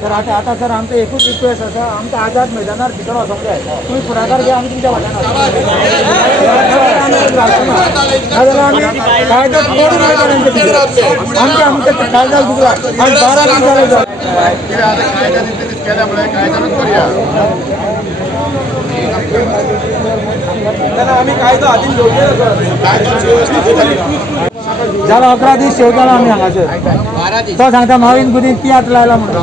तर आता सर आमचं एकूच रिक्वेस्ट असा आमचा आझाद मैदानावर भितर वचोंक जाय तुम्ही पुढाकार घ्या आमी तुमच्या वाट्यान नाजाल्यार आमी कायदो तोडून वयता तेंच्या भितर आमचे कायदा दुखला आनी 12 दिसां आम्ही कायदो हातीन जालो 11 दीस शेवतालो आमी हांगासर तो सांगता मावीन गुदीन ती हात लायला म्हणून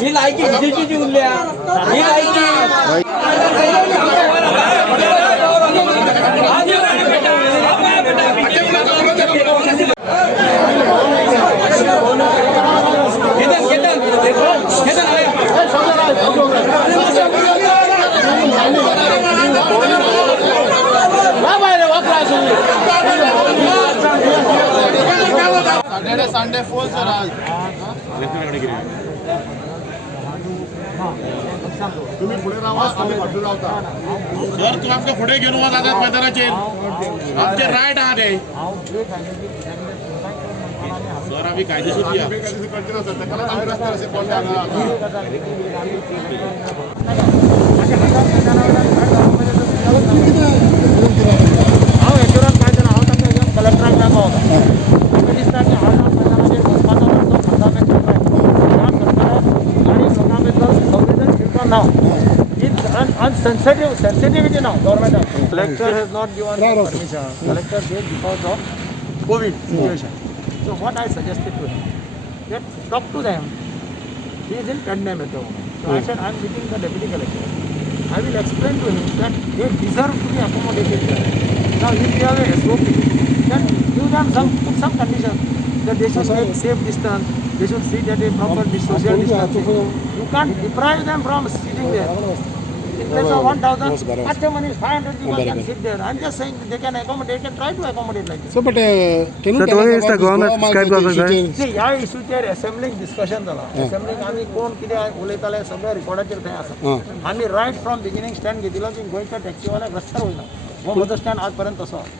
ही लायकी विजेची उरल्या ही लायकी संडे फुल सर आज तुम्ही पुढे राहा आम्ही फाटून रावता सर तू आमच्या पुढे घेऊन वचत मैदानाचे आमचे राईट आहात हे सर आम्ही कायदेशीर या रस्त्यावर असे कलेक्टराक दाखवता now. It's sensitivity now. Government. Collector has not given permission. Collector gave because of COVID situation. So what I suggested to him, that talk to them. He is in Kandam at the moment. So I said I am meeting the deputy collector. I will explain to him that they deserve to be accommodated there. Now if you have a SOP, then give them some conditions that they should take safe distance. They should sit at a proper social distance. You can't deprive them from sitting there. In place of 1,000, maximum is 500 people can sit there. I'm just saying they can accommodate, can try to accommodate like this. So, but can you tell us about government Skype government? See, ह्या इशूचेर assembling discussion जाला. Assembling आमी कोण कितें उलयताले सगळे रिकॉर्डाचेर थंय आसा. आमी रायट फ्रॉम बिगिनिंग स्टँड घेतिलो की गोंयच्या टॅक्सीवाल्याक रस्त्यार वयना. हो म्हजो स्टँड आज पर्यंत तसो.